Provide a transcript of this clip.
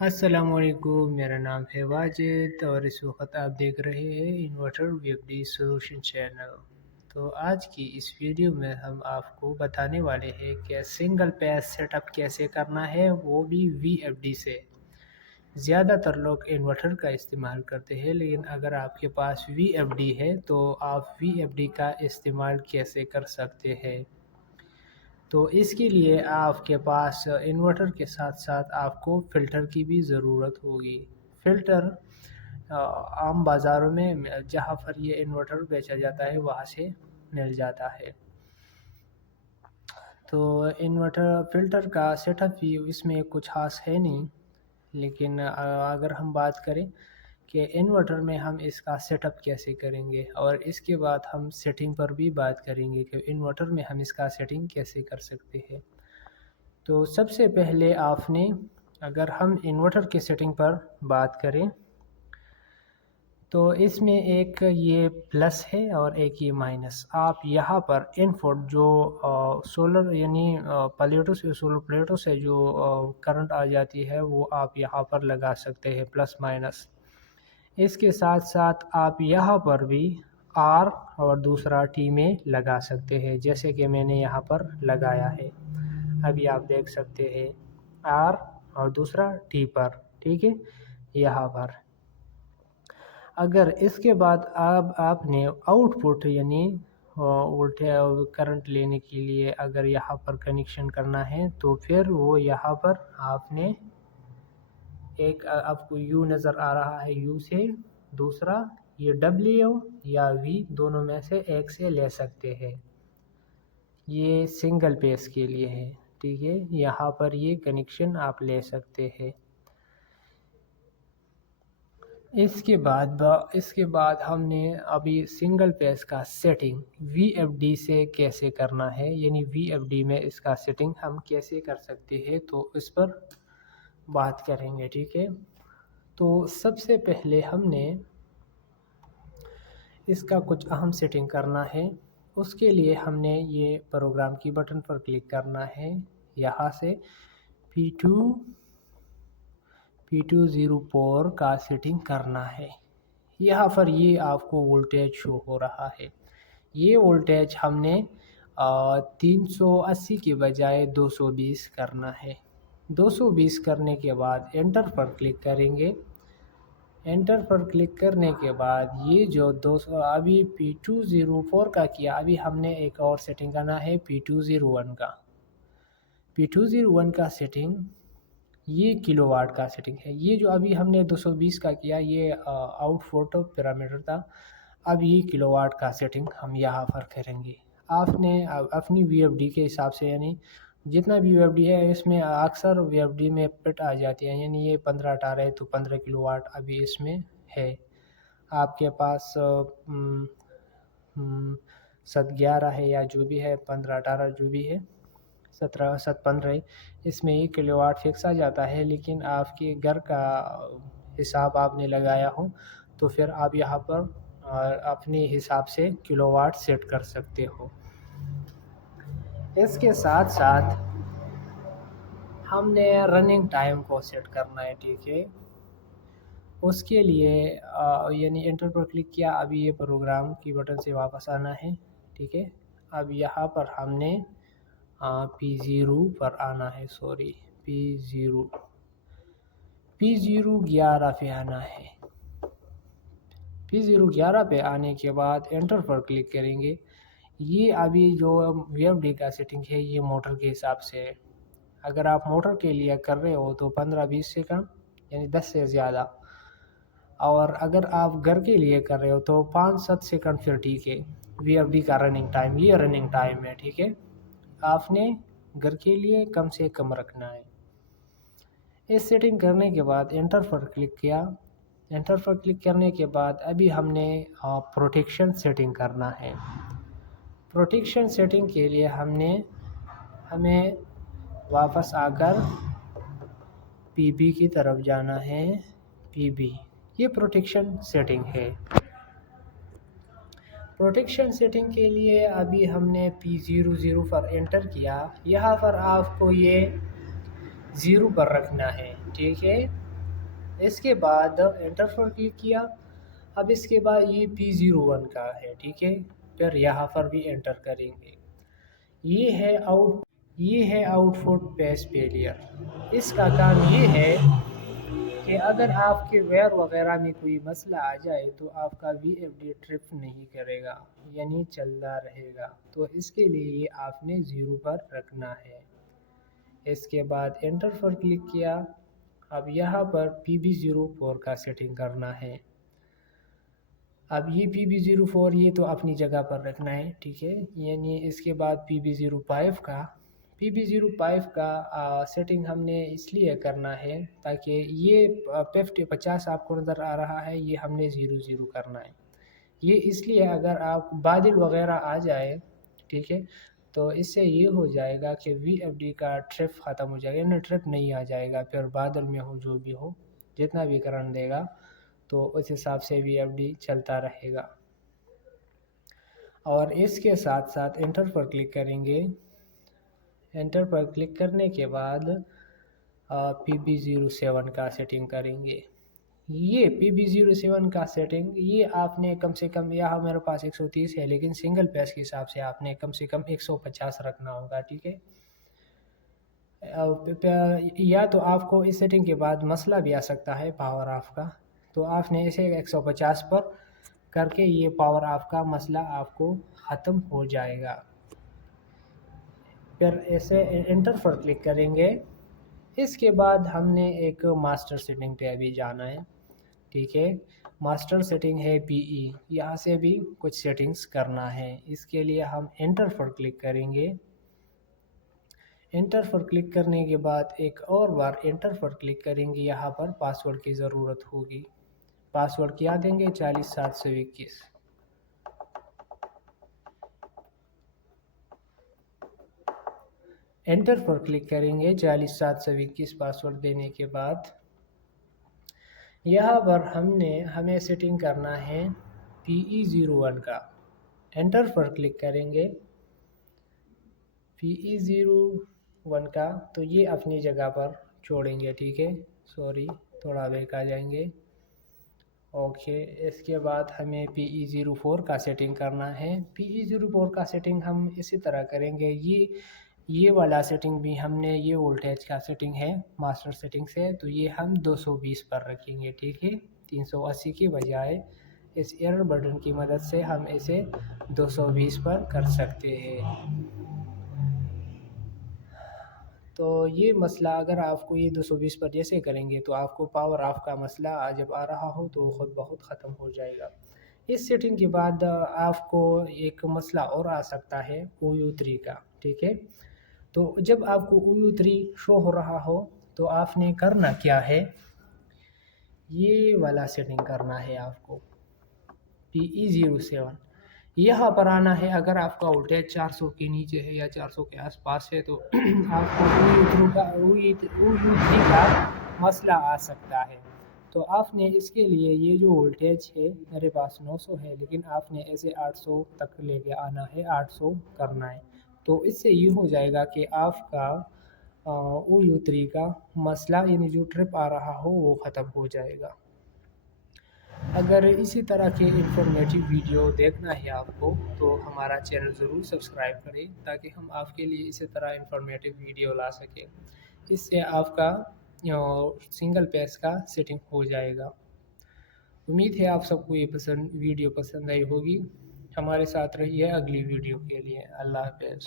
अस्सलाम वालेकुम, मेरा नाम है वाजिद और इस वक्त आप देख रहे हैं इन्वर्टर वीएफडी सॉल्यूशन चैनल। तो आज की इस वीडियो में हम आपको बताने वाले हैं कि सिंगल पेज सेटअप कैसे करना है, वो भी वीएफडी से। ज़्यादातर लोग इन्वर्टर का इस्तेमाल करते हैं, लेकिन अगर आपके पास वीएफडी है तो आप वीएफडी का इस्तेमाल कैसे कर सकते हैं। तो इसके लिए आपके पास इन्वर्टर के साथ साथ आपको फ़िल्टर की भी ज़रूरत होगी। फ़िल्टर आम बाज़ारों में जहाँ पर ये इन्वर्टर बेचा जाता है वहाँ से मिल जाता है। तो इन्वर्टर फ़िल्टर का सेटअप भी इसमें कुछ ख़ास है नहीं, लेकिन अगर हम बात करें कि इन्वर्टर में हम इसका सेटअप कैसे करेंगे, और इसके बाद हम सेटिंग पर भी बात करेंगे कि इन्वर्टर में हम इसका सेटिंग कैसे कर सकते हैं। तो सबसे पहले आपने, अगर हम इन्वर्टर की सेटिंग पर बात करें तो इसमें एक ये प्लस है और एक ये माइनस। आप यहाँ पर इनपुट जो सोलर यानी सोलर प्लेटों से जो करंट आ जाती है वो आप यहाँ पर लगा सकते हैं, प्लस माइनस। इसके साथ साथ आप यहाँ पर भी आर और दूसरा टी में लगा सकते हैं, जैसे कि मैंने यहाँ पर लगाया है। अभी आप देख सकते हैं आर और दूसरा टी पर, ठीक है, यहाँ पर। अगर इसके बाद आपने आउटपुट यानी वोल्टेज करंट लेने के लिए अगर यहाँ पर कनेक्शन करना है तो फिर वो यहाँ पर आपने एक आपको यू नज़र आ रहा है, यू से दूसरा ये डब्ल्यू या वी दोनों में से एक से ले सकते हैं। ये सिंगल पेस के लिए है, ठीक है। यहाँ पर ये कनेक्शन आप ले सकते हैं। इसके बाद हमने अभी सिंगल पेज का सेटिंग वीएफडी से कैसे करना है, यानी वीएफडी में इसका सेटिंग हम कैसे कर सकते हैं, तो इस पर बात करेंगे, ठीक है। तो सबसे पहले हमने इसका कुछ अहम सेटिंग करना है। उसके लिए हमने ये प्रोग्राम की बटन पर क्लिक करना है। यहाँ से P204 का सेटिंग करना है। यहाँ पर ये आपको वोल्टेज शो हो रहा है। ये वोल्टेज हमने 380 के बजाय 220 करना है। 220 करने के बाद एंटर पर क्लिक करेंगे। एंटर पर क्लिक करने के बाद ये जो 200 अभी P204 का किया, अभी हमने एक और सेटिंग करना है P201 का। P201 का सेटिंग ये किलोवाट का सेटिंग है। ये जो अभी हमने 220 का किया ये आउटपुट पैरामीटर था। अब ये किलोवाट का सेटिंग हम यहाँ पर करेंगे। आपने अपनी वीएफडी के हिसाब से, यानी जितना भी वीएफडी है इसमें अक्सर वीएफडी में पिट आ जाती है, यानी ये 15-18 है तो 15 किलोवाट अभी इसमें है। आपके पास 7-11 है या जो भी है, 15-18 जो भी है, 17-15 इसमें 1 किलोवाट फिक्स आ जाता है। लेकिन आपके घर का हिसाब आपने लगाया हो तो फिर आप यहाँ पर अपने हिसाब से किलोवाट सेट कर सकते हो। इसके साथ साथ हमने रनिंग टाइम को सेट करना है, ठीक है। उसके लिए यानी एंटर पर क्लिक किया, अभी ये प्रोग्राम की बटन से वापस आना है, ठीक है। अब यहाँ पर हमने P0 पर आना है, सॉरी P0 11 पे आना है। P0 11 पे आने के बाद एंटर पर क्लिक करेंगे। ये अभी जो वीएफडी का सेटिंग है ये मोटर के हिसाब से है। अगर आप मोटर के लिए कर रहे हो तो 15-20 सेकंड यानी 10 से ज़्यादा, और अगर आप घर के लिए कर रहे हो तो 5-7 सेकंड फिर ठीक है। वीएफडी का रनिंग टाइम, ये रनिंग टाइम है, ठीक है। आपने घर के लिए कम से कम रखना है। इस सेटिंग करने के बाद एंटर पर क्लिक किया। एंटर पर क्लिक करने के बाद अभी हमने प्रोटेक्शन सेटिंग करना है। प्रोटेक्शन सेटिंग के लिए हमें वापस आकर पीबी की तरफ जाना है। पीबी ये प्रोटेक्शन सेटिंग है। प्रोटेक्शन सेटिंग के लिए अभी हमने P00 पर एंटर किया। यहाँ पर आपको ये 0 पर रखना है, ठीक है। اس کے بعد انٹر پر کلک کیا. اب اس کے بعد یہ P01 کا ہے، ٹھیک ہے. پھر یہاں پر بھی انٹر کریں گے. یہ ہے آؤٹ پٹ پیس فیلئر. اس کا کام یہ ہے کہ اگر آپ کے ویئر وغیرہ میں کوئی مسئلہ آ جائے تو آپ کا VFD ٹرپ نہیں کرے گا، یعنی چلتا رہے گا. تو اس کے لیے یہ آپ نے 0 پر رکھنا ہے. اس کے بعد انٹر پر کلک کیا. اب یہاں پر PB04 کا سیٹنگ کرنا ہے. اب یہ PB04 یہ تو اپنی جگہ پر رکھنا ہے، ٹھیک ہے. یعنی اس کے بعد PB05 کا سیٹنگ ہم نے اس لیے کرنا ہے تاکہ یہ 50 آپ کو نظر آ رہا ہے، یہ ہم نے 00 کرنا ہے. یہ اس لیے اگر آپ بادل وغیرہ آ جائے، ٹھیک ہے، تو اس سے یہ ہو جائے گا کہ VFD کا ٹرپ ختم ہو جائے گا، یعنی ٹرپ نہیں آ جائے گا. پھر بادل میں ہو جو بھی ہو، جتنا بھی کرنٹ دے گا تو اس حساب سے VFD چلتا رہے گا. اور اس کے ساتھ ساتھ انٹر پر کلک کریں گے. انٹر پر کلک کرنے کے بعد PB07 کا سیٹنگ کریں گے. یہ PB07 کا سیٹنگ یہ آپ نے کم سے کم، یہاں میرے پاس 130 ہے لیکن سنگل پیس کے حساب سے آپ نے کم سے کم 150 رکھنا ہوگا، ٹھیک ہے. یا تو آپ کو اس سیٹنگ کے بعد مسئلہ بھی آ سکتا ہے پاور آف کا، تو آپ نے اسے 150 پر کر کے یہ پاور آف کا مسئلہ آپ کو ختم ہو جائے گا. پھر اسے انٹر پر کلک کریں گے. اس کے بعد ہم نے ایک ماسٹر سیٹنگ پہ ابھی جانا ہے، ٹھیک ہے. ماسٹر سیٹنگ ہے PE، یہاں سے بھی کچھ سیٹنگز کرنا ہے. اس کے لیے ہم انٹر پر کلک کریں گے. انٹر پر کلک کرنے کے بعد ایک اور بار انٹر پر کلک کریں گے. یہاں پر پاسورڈ کی ضرورت ہوگی. پاسورڈ کیا دیں گے؟ 40721. انٹر پر کلک کریں گے. 40721 پاسورڈ دینے کے بعد یہاں پر ہمیں سیٹنگ کرنا ہے PE01 کا. انٹر پر کلک کریں گے. PE01 کا تو یہ اپنی جگہ پر چھوڑیں گے، ٹھیک ہے. سوری، تھوڑا بیک آ جائیں گے. اوکے. اس کے بعد ہمیں PE04 کا سیٹنگ کرنا ہے. PE04 کا سیٹنگ ہم اسی طرح کریں گے. یہ والا سیٹنگ بھی ہم نے، یہ وولٹیج کا سیٹنگ ہے ماسٹر سیٹنگ سے، تو یہ ہم 220 پر رکھیں گے، ٹھیک ہے. 380 کی بجائے اس ایرر بٹن کی مدد سے ہم اسے 220 پر کر سکتے ہیں. تو یہ مسئلہ اگر آپ کو یہ 220 پر جیسے کریں گے تو آپ کو پاور آف کا مسئلہ جب آ رہا ہو تو خود بخود ختم ہو جائے گا. اس سیٹنگ کے بعد آپ کو ایک مسئلہ اور آ سکتا ہے OU3 کا، ٹھیک ہے. تو جب آپ کو OU3 شو ہو رہا ہو تو آپ نے کرنا کیا ہے، یہ والا سیٹنگ کرنا ہے آپ کو PE07. یہاں پر آنا ہے. اگر آپ کا وولٹیج 400 کے نیچے ہے یا 400 کے آس پاس ہے تو آپ کو OU3 کا مسئلہ آ سکتا ہے. تو آپ نے اس کے لیے یہ جو وولٹیج ہے میرے پاس 900 ہے لیکن آپ نے اسے 800 تک لے کے آنا ہے، 800 کرنا ہے. تو اس سے یہ ہو جائے گا کہ آپ کا OU3 کا مسئلہ، یعنی جو ٹرپ آ رہا ہو، وہ ختم ہو جائے گا. اگر اسی طرح کے انفارمیٹیو ویڈیو دیکھنا ہے آپ کو تو ہمارا چینل ضرور سبسکرائب کریں تاکہ ہم آپ کے لیے اسی طرح انفارمیٹیو ویڈیو لا سکیں. اس سے آپ کا سنگل پیس کا سیٹنگ ہو جائے گا. امید ہے آپ سب کو یہ ویڈیو پسند آئی ہوگی. ہمارے ساتھ رہیے اگلی ویڈیو کے لیے. اللہ حافظ.